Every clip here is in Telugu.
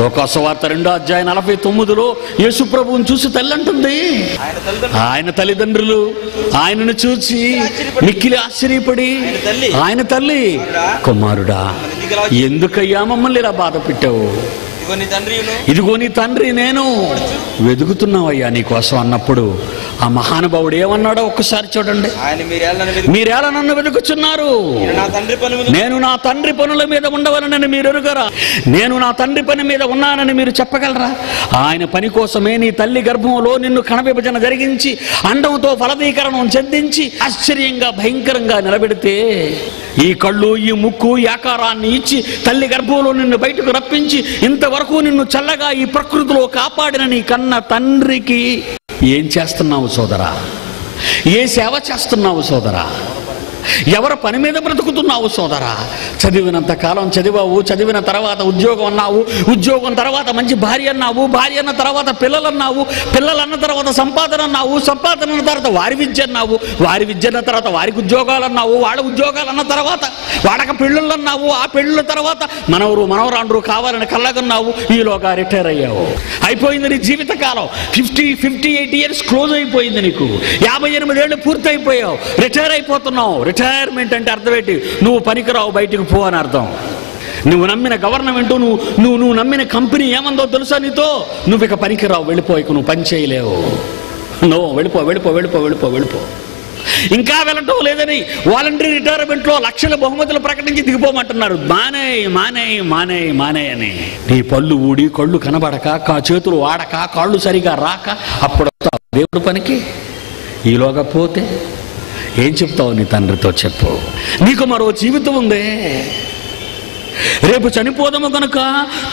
లోకాసువార్త 2:49 యేసు ప్రభువుని చూసి తల్లి అంటుంది, ఆయన తల్లిదండ్రులు ఆయనను చూసి మిక్కిలి ఆశ్చర్యపడి, ఆయన తల్లి, కుమారుడా ఎందుకయ్యా మమ్మల్ని ఇలా బాధ పెట్టావు, ఇదిగో నీ తండ్రి నేను వెతుకుతున్నావయ్యా నీ కోసం అన్నప్పుడు ఆ మహానుభావుడు ఏమన్నాడో ఒక్కసారి చూడండి. మీరేలా నన్ను వెతుకుచున్నారు, నేను నా తండ్రి పనుల మీద ఉండవలనని మీరు ఎరుగరా, నేను నా తండ్రి పని మీద ఉన్నానని మీరు చెప్పగలరా? ఆయన పని కోసమే నీ తల్లి గర్భంలో నిన్ను కణవిభజన జరిగించి అండంతో ఫలదీకరణం చెందించి ఆశ్చర్యంగా భయంకరంగా నిలబెడితే, ఈ కళ్ళు ఈ ముక్కు ఈ ఆకారాన్ని ఇచ్చి తల్లి గర్భంలో నిన్ను బయటకు రప్పించి ఇంతవరకు నిన్ను చల్లగా ఈ ప్రకృతిలో కాపాడిన నీ కన్న తండ్రికి ఏం చేస్తున్నావు సోదరా? ఏ సేవ చేస్తున్నావు సోదరా? ఎవరి పని మీద బ్రతుకుతున్నావు సోదరా? చదివినంత కాలం చదివావు, చదివిన తర్వాత ఉద్యోగం అన్నావు, ఉద్యోగం తర్వాత మంచి భార్య అన్నావు, భార్య అన్న తర్వాత పిల్లలు అన్నావు, పిల్లలు అన్న తర్వాత సంపాదన అన్నావు, సంపాదన అన్న తర్వాత వారి విద్య అన్నావు, వారి విద్య అన్న తర్వాత వారికి ఉద్యోగాలు అన్నావు, వాళ్ళ ఉద్యోగాలు అన్న తర్వాత వాళ్ళకి పెళ్ళిళ్ళు అన్నావు, ఆ పెళ్ళిళ్ళ తర్వాత మనవరు మనవరాండ్రు కావాలని కళ్ళగన్నావు, ఈలోగా రిటైర్ అయ్యావు. అయిపోయింది నీ జీవితకాలం. 58 ఇయర్స్ క్లోజ్ అయిపోయింది నీకు. 58 ఏళ్ళు పూర్తి అయిపోయావు, రిటైర్ అయిపోతున్నావు. రిటైర్మెంట్ అంటే అర్థం ఏంటి? నువ్వు పనికిరావు, బయటికి పో అని అర్థం. నువ్వు నమ్మిన గవర్నమెంట్, నువ్వు నమ్మిన కంపెనీ ఏమందో తెలుసా నీతో? నువ్వు ఇక పనికిరావు, వెళ్ళిపోయి నువ్వు పని చేయలేవు. వెళ్ళిపో వెళ్ళిపో వెళ్ళిపో వెళ్ళిపో వెళ్ళిపో. ఇంకా వెళ్ళటం లేదని వాలంటరీ రిటైర్మెంట్లో లక్షల బహుమతులు ప్రకటించి దిగిపోమంటున్నారు. మానేయ్ మానేయ్ మానేయ్ మానేయ్ అని. నీ పళ్ళు ఊడి కళ్ళు కనబడక, చేతులు వాడక, కాళ్ళు సరిగా రాక అప్పుడు దేవుడి పనికి. ఈలోగా పోతే ఏం చెప్తావు నీ తండ్రితో? చెప్పు. నీకు మరో జీవితం ఉందే. రేపు చనిపోదము కనుక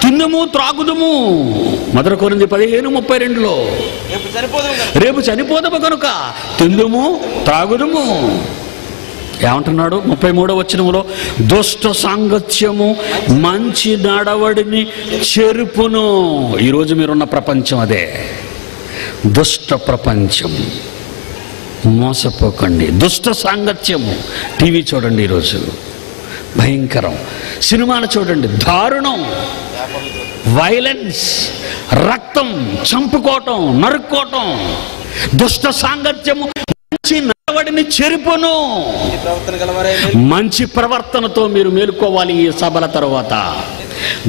తిందుము త్రాగుదము. 1 కొరింథీ 15:32 రేపు చనిపోదము కనుక తిందుము త్రాగుదము. ఏమంటున్నాడు 33వ వచనంలో? దుష్ట సాంగత్యము మంచి నడవడిని చెరుపును. ఈరోజు మీరున్న ప్రపంచం అదే, దుష్ట ప్రపంచం. మోసపోకండి. దుష్ట సాంగత్యము. టీవీ చూడండి ఈరోజు భయంకరం, సినిమాలు చూడండి దారుణం, వైలెన్స్, రక్తం, చంపుకోవటం, నరుక్కోవటం. దుష్ట సాంగత్యము మంచి నడవడిని చెరుపును. మంచి ప్రవర్తనతో మీరు మేలుకోవాలి. ఈ సభల తరువాత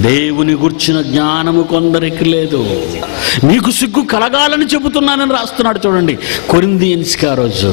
దేవుని గుర్చిన జ్ఞానము కొందరికి లేదు. మీకు సిగ్గు కలగాలని చెబుతున్నానని రాస్తున్నాడు చూడండి కొరింథీయులకి ఆ రోజు.